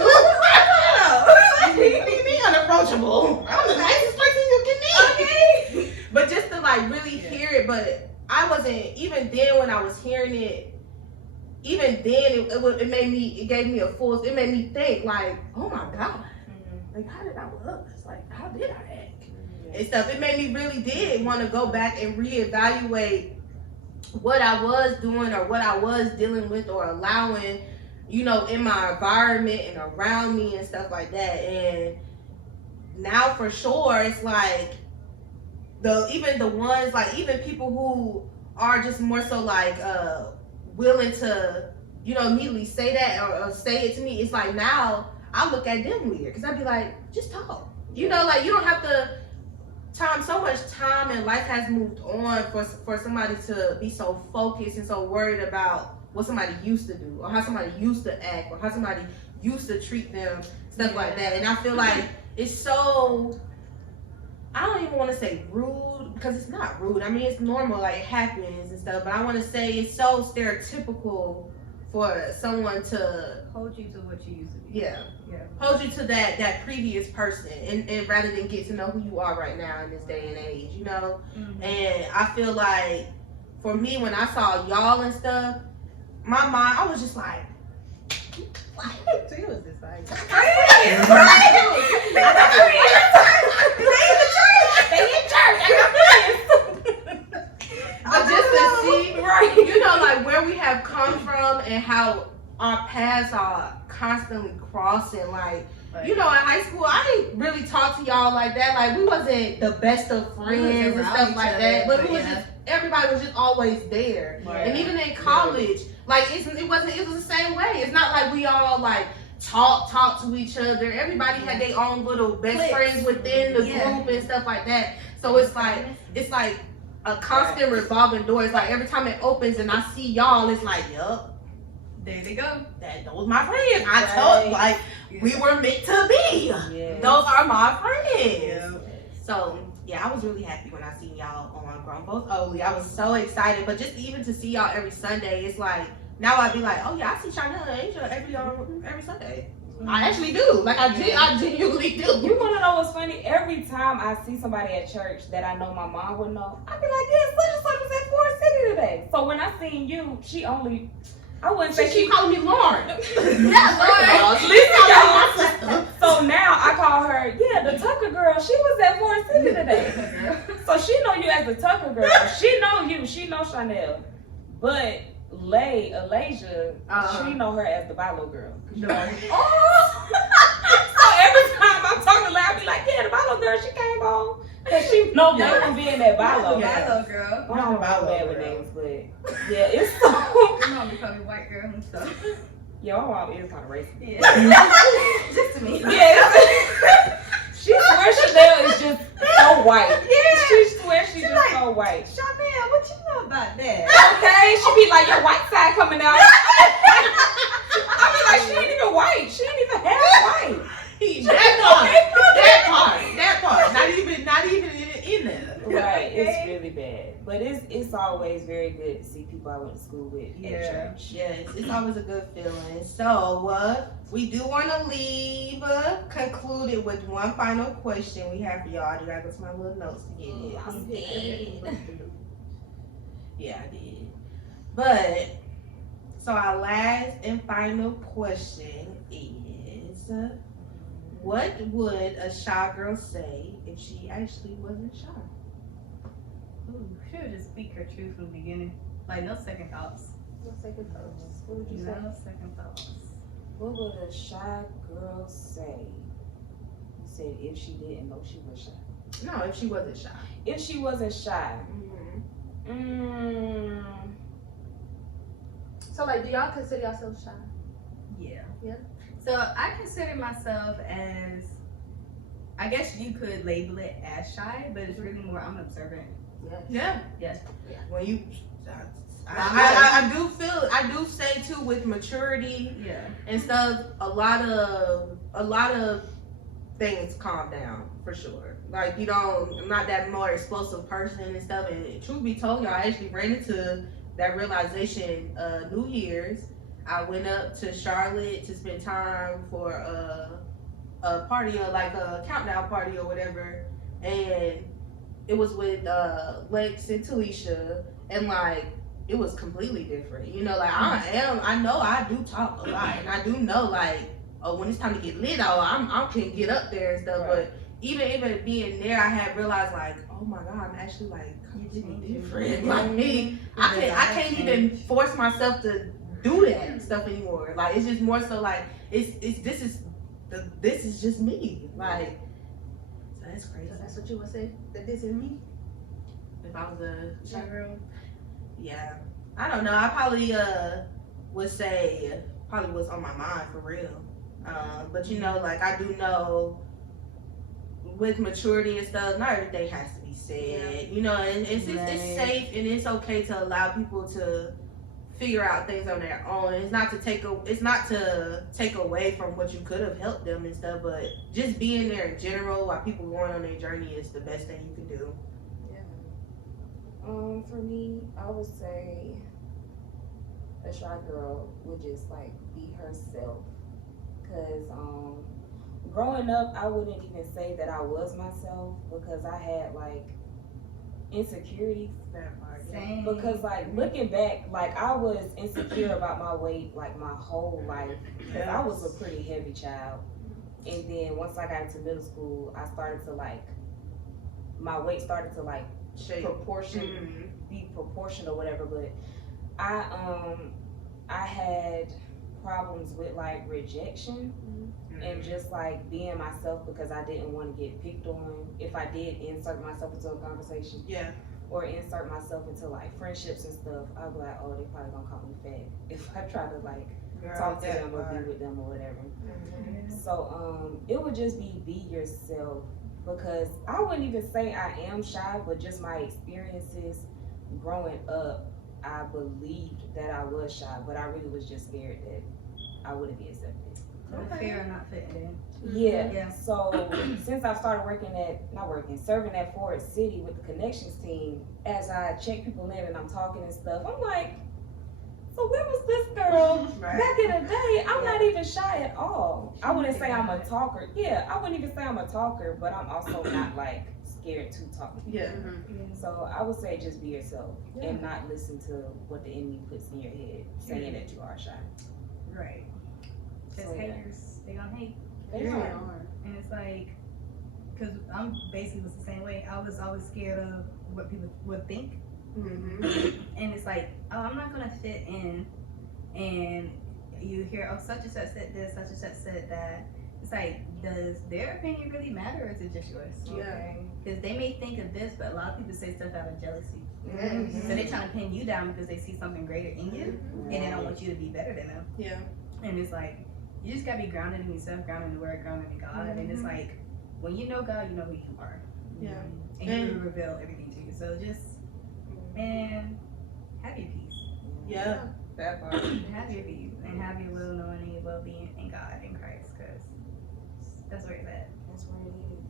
What do you mean unapproachable? I'm the nicest person you can meet. Okay. But just to like really hear it, but I wasn't, even then when I was hearing it, even then it gave me a full, it made me think like, oh my God. Like, how did I look? It's like, how did I act? And stuff. It made me really did want to go back and reevaluate what I was doing or what I was dealing with or allowing, you know, in my environment and around me and stuff like that. And now for sure, it's like even the ones, like even people who are just more so like willing to, you know, immediately say that or say it to me. It's like now I look at them weird because I'd be like, just talk. You know, like you don't have to. So much time and life has moved on for somebody to be so focused and so worried about what somebody used to do or how somebody used to act or how somebody used to treat them, stuff like that. And I feel like it's so, I don't even want to say rude because it's not rude. I mean, it's normal, like it happens and stuff, but I want to say it's so stereotypical for someone to hold you to what you used to be. Yeah. Hold you to that previous person and rather than get to know who you are right now in this day and age, you know? And I feel like for me, when I saw y'all and stuff, my mind, I was just like, She was just like, but just to see, you know, like where we have come from and how our paths are constantly crossing. Like, you know, in high school, I didn't really talk to y'all like that. Like, we wasn't the best of friends and stuff like that. But it was just, everybody was just always there. Right. And even in college, like, it was the same way. It's not like we all, like, talk to each other. Everybody had their own little best friends within the group and stuff like that. So it's like a constant revolving door. It's like every time it opens and I see y'all, it's like, yup. There they go. Those my friends. I told like we were meant to be. Yes. Those are my friends. Yeah. So yeah, I was really happy when I seen y'all on Grown Both Oly. I was so excited. But just even to see y'all every Sunday, it's like now I'd be like, oh yeah, I see Chanel and Asia every Sunday. I actually do. Like I genuinely do. You wanna know what's funny? Every time I see somebody at church that I know my mom would know, I'd be like, yeah, such and such was at Forest City today. So when I seen you, I wouldn't say she called me Lauren. Yeah, Lauren. So now I call her, yeah, the Tucker girl. She was at Forest City today. So she know you as the Tucker girl. She know you. She know Chanel. But Alasia, she know her as the Bilo girl. So every time I'm talking to Lay, I be like, yeah, the Bilo girl, she came on. Cause she know they from being that Bilo. Bilo girl. I don't know bad with names, but yeah, it's so. My mom be calling me white girl and stuff. Yeah, my mom is kind of racist. Yeah. Just to me. Yeah. She swears Chanel is just so white. Yeah. She swears she's just like, so white. Chanel, what you know about that? Okay, she be like, your white side coming out. I be like, she ain't even white. She ain't even half white. That part. Not even in there. Right. Okay. It's really bad. But it's always very good to see people I went to school with at church. Yes, it's always a good feeling. So we do want to leave concluded with one final question we have for y'all. I do gotta go to my little notes to get it. Yeah, I did. But so our last and final question is, what would a shy girl say if she actually wasn't shy? Ooh, she would just speak her truth from the beginning. Like, no second thoughts. No second thoughts. What would you say? No second thoughts. What would a shy girl say? You said if she didn't know she was shy. No, if she wasn't shy. If she wasn't shy. So, like, do y'all consider yourself shy? Yeah. Yeah. So I consider myself as, I guess you could label it as shy, but it's really more I'm observant. Yeah. Yes. When you, I do say too with maturity Yeah. and stuff. A lot of things calm down for sure. Like I'm not that more explosive person and stuff. And truth be told, y'all, I actually ran into that realization New Year's. I went up to Charlotte to spend time for a party or like a countdown party or whatever, and it was with Lex and Talisha, and like it was completely different. You know, like I know I do talk a lot, and I do know like when it's time to get lit, I can get up there and stuff. Right. But even being there, I had realized like, oh my god, I'm actually like completely different. Like me, I can't even force myself to do that stuff anymore. Like it's just more so like this is just me. Like so that's crazy. So that's what you would say, that this is me? If I was a shy girl? Yeah. I don't know. I probably would say probably what's on my mind for real. But you know, like I do know with maturity and stuff, not everything has to be said. You know, and it's safe and it's okay to allow people to figure out things on their own. It's not to take away from what you could have helped them and stuff, but just being there in general while people going on their journey is the best thing you can do. For me, I would say a shy girl would just like be herself. Cause growing up, I wouldn't even say that I was myself because I had like insecurities. That part. Same. Because like looking back, like I was insecure about my weight like my whole life. Cause I was a pretty heavy child, and then once I got into middle school, I started to like my weight started to like be proportional or whatever. But I had problems with like rejection and just like being myself because I didn't want to get picked on. If I did insert myself into a conversation, or insert myself into like friendships and stuff, I'd be like, oh, they probably gonna call me fat if I try to like talk to them or be with them or whatever. So it would just be yourself, because I wouldn't even say I am shy, but just my experiences growing up, I believed that I was shy, but I really was just scared that I wouldn't be accepted. Fear of not fitting in. Yeah. So since I started serving at Forward City with the connections team, as I check people in and I'm talking and stuff, I'm like, so where was this girl back in the day? I'm not even shy at all. I wouldn't say I'm a talker. Yeah, I wouldn't even say I'm a talker, but I'm also not like scared to talk. So I would say just be yourself and not listen to what the enemy puts in your head saying that you are shy. Right. Because haters, they gonna hate. They are. And it's like, because I'm basically was the same way. I was always scared of what people would think. And it's like, oh, I'm not gonna fit in. And you hear, oh, such and such said this, such and such said that. It's like, does their opinion really matter, or is it just yours? Because they may think of this, but a lot of people say stuff out of jealousy. So they're trying to pin you down because they see something greater in you, and they don't want you to be better than them. And it's like, you just gotta be grounded in yourself, grounded in the word, grounded in God. And it's like, when you know God, you know who you are. And He will reveal everything to you. So just, man, have your peace. That part. Have your peace and have your will knowing and your well being in God, in Christ, because that's where it's at. That's where it is.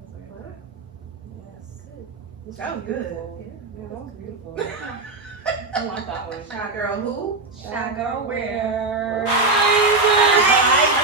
That's where it's at. Yes. That was good. Yeah, that was beautiful. I like that one. Shy girl who? Shy girl where? I